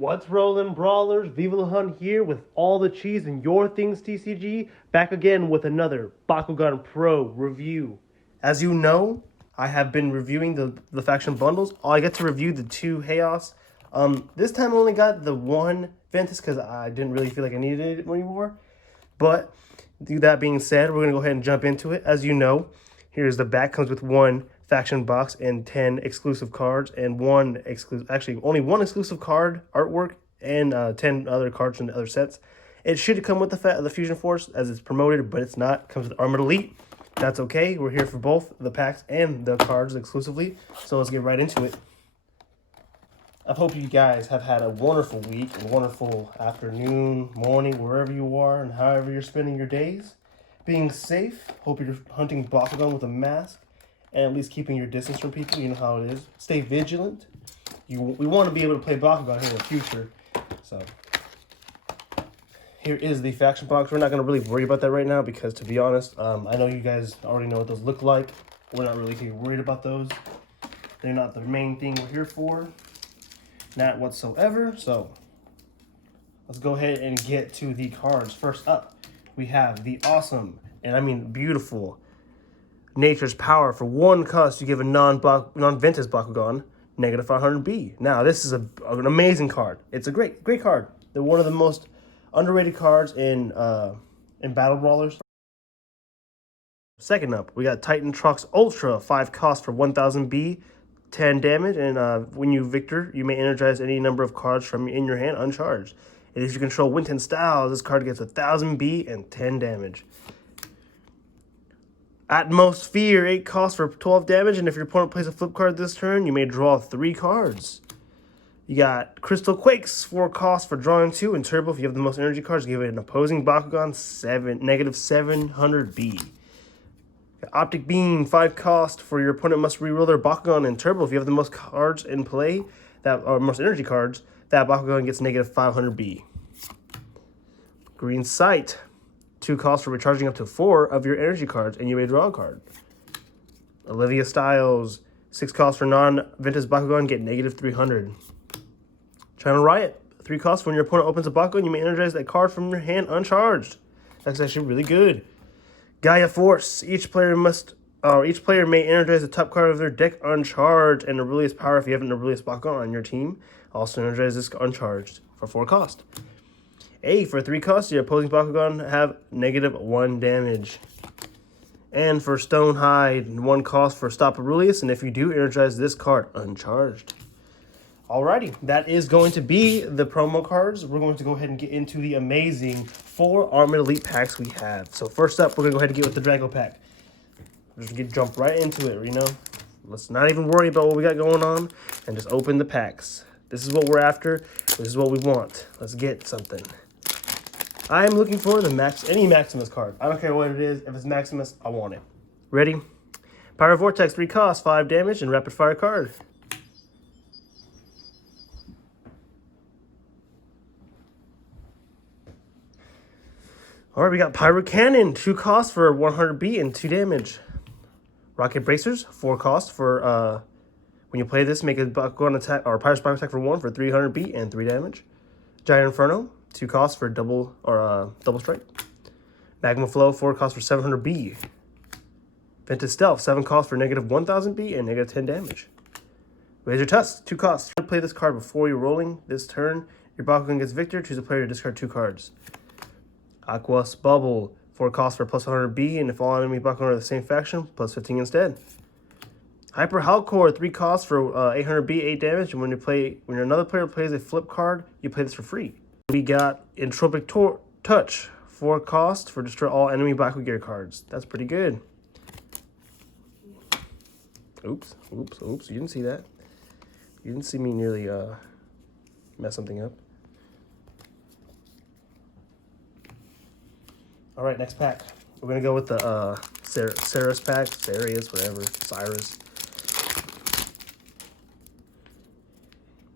What's rollin', brawlers? Viva the Hunt here with all the cheese and your things TCG, back again with another Bakugan Pro review. As you know, I have been reviewing the faction bundles. I get to review the 2 Chaos. This time I only got the 1 Ventus because I didn't really feel like I needed it anymore. But that being said, we're going to go ahead and jump into it. As you know, here's the back. Comes with 1 faction box and 10 exclusive cards and only one exclusive card artwork and 10 other cards from the other sets. It should come with the Fusion Force as it's promoted, but it's not. It comes with Armored Elite. That's okay. We're here for both the packs and the cards exclusively. So let's get right into it. I hope you guys have had a wonderful week, a wonderful afternoon, morning, wherever you are and however you're spending your days. Being safe. Hope you're hunting Bakugan with a mask and at least keeping your distance from people. You know how it is. Stay vigilant. We want to be able to play Bakugan here in the future. So here is the faction box. We're not going to really worry about that right now because, to be honest, I know you guys already know what those look like. We're not really worried about those. They're not the main thing we're here for. Not whatsoever. So let's go ahead and get to the cards. First up, we have the awesome, and I mean beautiful, Nature's Power. For 1 cost, you give a non-Ventus Bakugan negative 500B. Now, this is an amazing card. It's a great card. They're one of the most underrated cards in Battle Brawlers. Second up, we got Titan Trucks Ultra. 5 cost for 1000B, 10 damage, and when you victor, you may energize any number of cards from in your hand uncharged. And if you control Winton Styles, this card gets 1000B and 10 damage. Atmosphere, 8 costs for 12 damage, and if your opponent plays a flip card this turn, you may draw 3 cards. You got Crystal Quakes, 4 costs for drawing 2, and Turbo, if you have the most energy cards, give it an opposing Bakugan negative 700B. Optic Beam, 5 cost for your opponent must reroll their Bakugan, and Turbo, if you have the most cards in play, most energy cards, that Bakugan gets negative 500B. Green Sight, 2 costs for recharging up to 4 of your energy cards, and you may draw a card. Olivia Styles, 6 costs for non-Ventus Bakugan, get negative 300. China Riot, 3 costs when your opponent opens a Bakugan, you may energize that card from your hand uncharged. That's actually really good. Gaia Force, each player may energize the top card of their deck uncharged, and Aurelius Power, if you have an Aurelius Bakugan on your team, also energize this uncharged for 4 cost. For 3 costs, your opposing Bakugan have negative 1 damage. And for Stonehide, 1 cost for Stop Aurelius, and if you do, energize this card uncharged. Alrighty, that is going to be the promo cards. We're going to go ahead and get into the amazing 4 Armored Elite packs we have. So first up, we're going to go ahead and get with the Drago pack. Just jump right into it, you know. Let's not even worry about what we got going on and just open the packs. This is what we're after. This is what we want. Let's get something. I am looking for any Maximus card. I don't care what it is. If it's Maximus, I want it. Ready? Pyro Vortex, 3 costs, 5 damage, and rapid fire card. Alright, we got Pyro Cannon, 2 costs for 100B and 2 damage. Rocket Bracers, 4 costs for when you play this, make a Bakugan attack or Pyro Spike attack for 1 for 300B and 3 damage. Giant Inferno, 2 costs for double strike. Magma Flow, 4 costs for 700B. Ventus Stealth, 7 costs for negative 1000B and negative 10 damage. Razor Tusk, 2 costs. Play this card before you're rolling this turn. Your Bakugan gets victor. Choose a player to discard 2 cards. Aqua's Bubble, 4 costs for plus 100B, and if all enemy Bakugan are the same faction, plus 15 instead. Hyper Halcor, 3 costs for 800B, 8 damage, and when another player plays a flip card, you play this for free. We got Entropic Touch, 4 costs for destroy all enemy Bakugan cards. That's pretty good. Oops, you didn't see that. You didn't see me nearly mess something up. All right, next pack. We're going to go with the Ceres pack, Cyrus.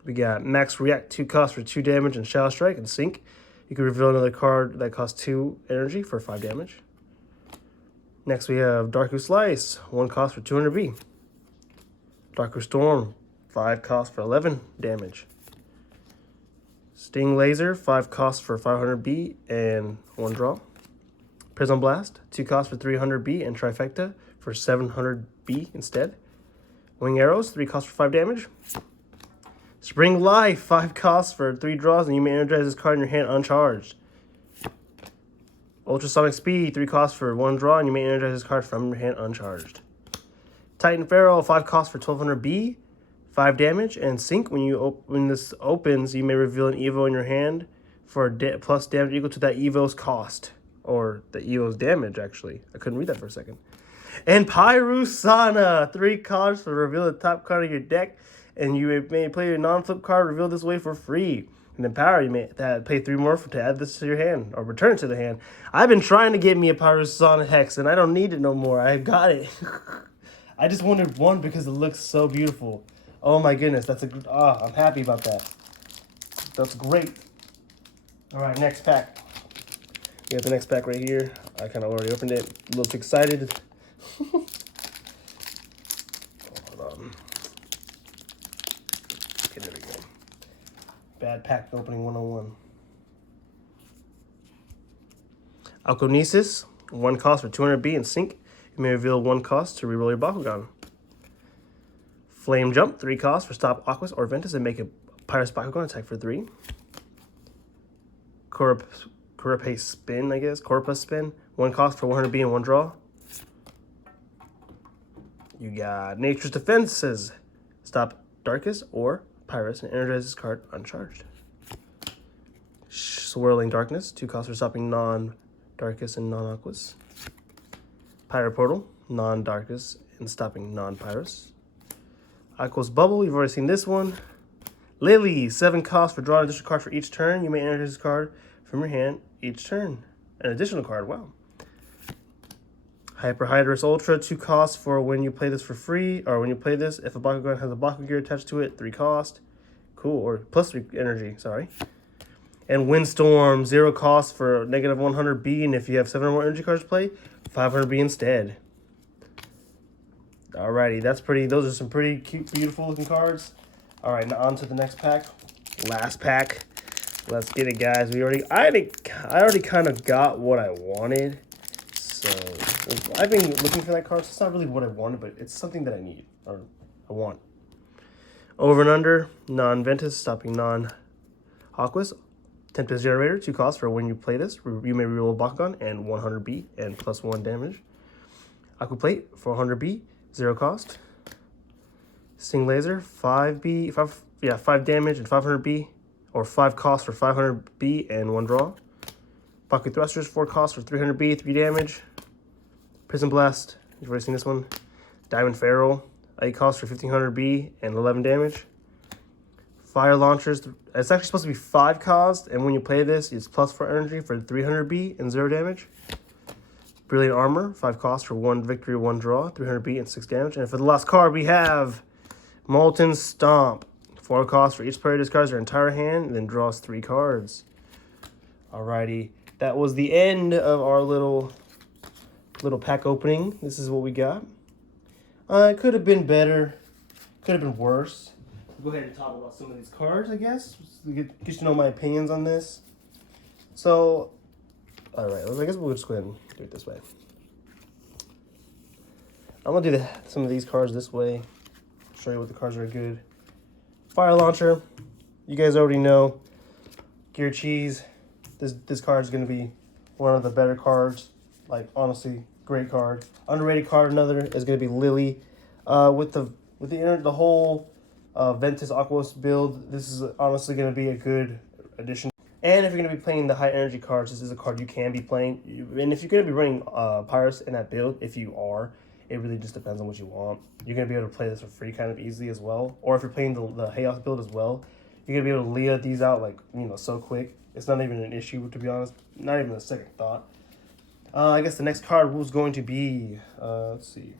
We got Max React, 2 costs for 2 damage, and Shadow Strike and Sync. You can reveal another card that costs 2 energy for 5 damage. Next, we have Darku Slice, 1 cost for 200B. Darku Storm, 5 costs for 11 damage. Sting Laser, 5 costs for 500B and 1 draw. Prism Blast, 2 costs for 300B and Trifecta for 700B instead. Wing Arrows, 3 costs for 5 damage. Spring Life, 5 costs for 3 draws, and you may energize this card in your hand uncharged. Ultrasonic Speed, 3 costs for 1 draw, and you may energize this card from your hand uncharged. Titan Pharaoh, 5 costs for 1200B, 5 damage, and Sync. When this opens, you may reveal an Evo in your hand for plus damage equal to that Evo's cost. Or the Evo's damage, actually. I couldn't read that for a second. And Pyrusana, 3 cards for reveal the top card of your deck, and you may play your non-flip card reveal this way for free. And then Power, you may pay 3 more to add this to your hand, or return it to the hand. I've been trying to get me a Pyrusana Hex, and I don't need it no more. I've got it. I just wanted one because it looks so beautiful. Oh my goodness, that's a good, I'm happy about that. That's great. All right, next pack. We have the next pack right here. I kind of already opened it. A little too excited. Hold on. Okay, there we go. Bad pack opening 101. Alkonesis, 1 cost for 200B and Sync. You may reveal 1 cost to reroll your Bakugan. Flame Jump, 3 costs for stop Aquas or Ventus and make a Pyrus Bakugan attack for 3. Carapace Spin, I guess. Corpus Spin, 1 cost for 100B and 1 draw. You got Nature's Defenses, stop Darkus or Pyrus and energize this card uncharged. Swirling Darkness, 2 costs for stopping non-Darkus and non-Aquas. Pyro Portal, non-Darkus and stopping non-Pyrus. Aqua's Bubble, you've already seen this one. Lily, 7 costs for drawing an additional card for each turn. You may enter this card from your hand each turn. An additional card, wow. Hyperhydrus Ultra, 2 costs for when you play this for free, or when you play this, if a Bakugan has a Bakugear attached to it, 3 cost. Cool, or plus 3 energy, sorry. And Windstorm, 0 cost for negative 100B, and if you have 7 or more energy cards to play, 500B instead. Alrighty, those are some pretty cute, beautiful looking cards. Alright, now on to the next pack. Last pack. Let's get it, guys. I already kind of got what I wanted. So, I've been looking for that card. So it's not really what I wanted, but it's something that I need, or I want. Over and Under, non-Ventus, stopping non-Aquas. Tempest Generator, 2 costs for when you play this. You may reroll a Bakugan and 100B and plus 1 damage. Aqua Plate, 400B. 0 cost. Sting Laser, 5 damage and 500B, or 5 costs for 500B and 1 draw. Baku Thrusters, 4 costs for 300B, 3 damage. Prism Blast, you've already seen this one. Diamond Pharaoh, 8 costs for 1500B and 11 damage. Fire Launchers, it's actually supposed to be 5 cost, and when you play this, it's plus 4 energy for 300B and 0 damage. Brilliant Armor, 5 costs for 1 victory, 1 draw, 300B and 6 damage. And for the last card, we have Molten Stomp, 4 costs for each player discards their entire hand and then draws 3 cards. Alrighty, that was the end of our little pack opening. This is what we got. It could have been better, could have been worse. Go ahead and talk about some of these cards, I guess. Get you to know my opinions on this. So, alright, I guess we'll just go ahead and do it this way. I'm going to do some of these cards this way. Show you what the cards are good. Fire Launcher. You guys already know. Gear Cheese. This card is going to be one of the better cards. Like, honestly, great card. Underrated card, another, is going to be Lily. With the whole Ventus Aquos build, this is honestly going to be a good addition. And if you're going to be playing the high energy cards, this is a card you can be playing. And if you're going to be running Pyrus in that build, if you are, it really just depends on what you want. You're going to be able to play this for free kind of easily as well. Or if you're playing the Chaos build as well, you're going to be able to Leah these out like, so quick. It's not even an issue, to be honest. Not even a second thought. I guess the next card was going to be, let's see.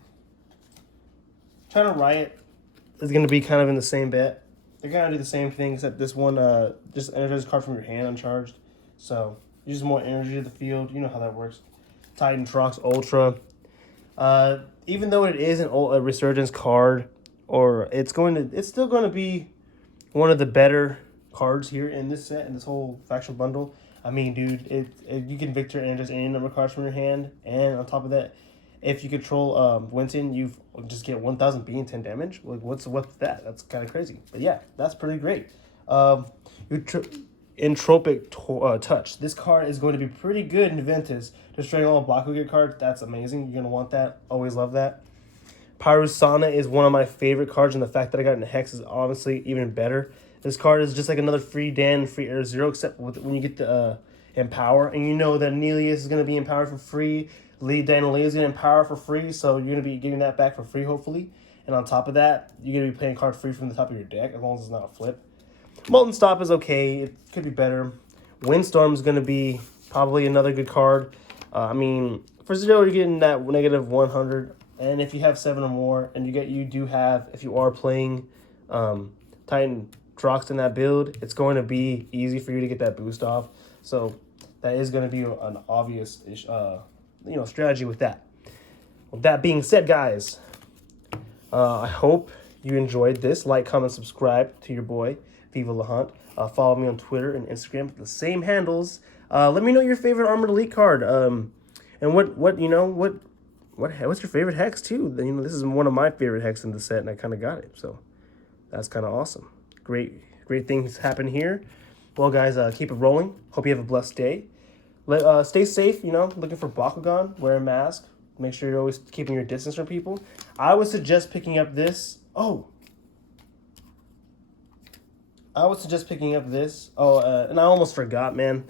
China Riot is going to be kind of in the same bet. They're going to do the same thing, except this one just energizes a card from your hand uncharged. So, use more energy to the field. You know how that works. Titan Trox Ultra. Even though it is a Resurgence card, or it's still going to be one of the better cards here in this set, in this whole faction bundle. I mean, dude, you can Victor and just any number of cards from your hand, and on top of that, if you control Winston, you just get 1,000 B and 10 damage. Like, what's that? That's kind of crazy. But yeah, that's pretty great. Entropic Touch. This card is going to be pretty good in Ventus. Destroying all Bakugan cards, that's amazing. You're going to want that. Always love that. Pyrusana is one of my favorite cards, and the fact that I got in Hex is honestly even better. This card is just like another free Dan, free Air Zero, except when you get the Empower, and you know that Nelius is going to be empowered for free. Dan Lee is going to empower for free, so you're going to be getting that back for free, hopefully. And on top of that, you're going to be playing card free from the top of your deck, as long as it's not a flip. Molten Stop is okay. It could be better. Windstorm is going to be probably another good card. I mean, for 0, you're getting that negative 100. And if you have 7 or more, and you do have, if you are playing Titan Drox in that build, it's going to be easy for you to get that boost off. So that is going to be an obvious strategy with that. With that being said, guys, I hope you enjoyed this. Like, comment, subscribe to your boy, Viva La Hunt. Follow me on Twitter and Instagram with the same handles. Let me know your favorite Armored Elite card. And what's your favorite hex too? This is one of my favorite hex in the set, and I kind of got it. So that's kind of awesome. Great things happen here. Well, guys, keep it rolling. Hope you have a blessed day. Stay safe. Looking for Bakugan. Wear a mask. Make sure you're always keeping your distance from people. I would suggest picking up this. And I almost forgot, man.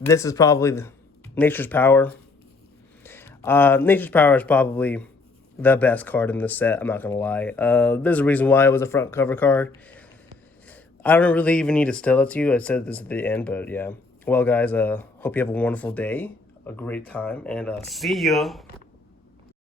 This is probably Nature's Power. Nature's Power is probably the best card in this set. I'm not going to lie. There's a reason why it was a front cover card. I don't really even need to tell it to you. I said this at the end, but yeah. Well, guys, hope you have a wonderful day, a great time, and see ya.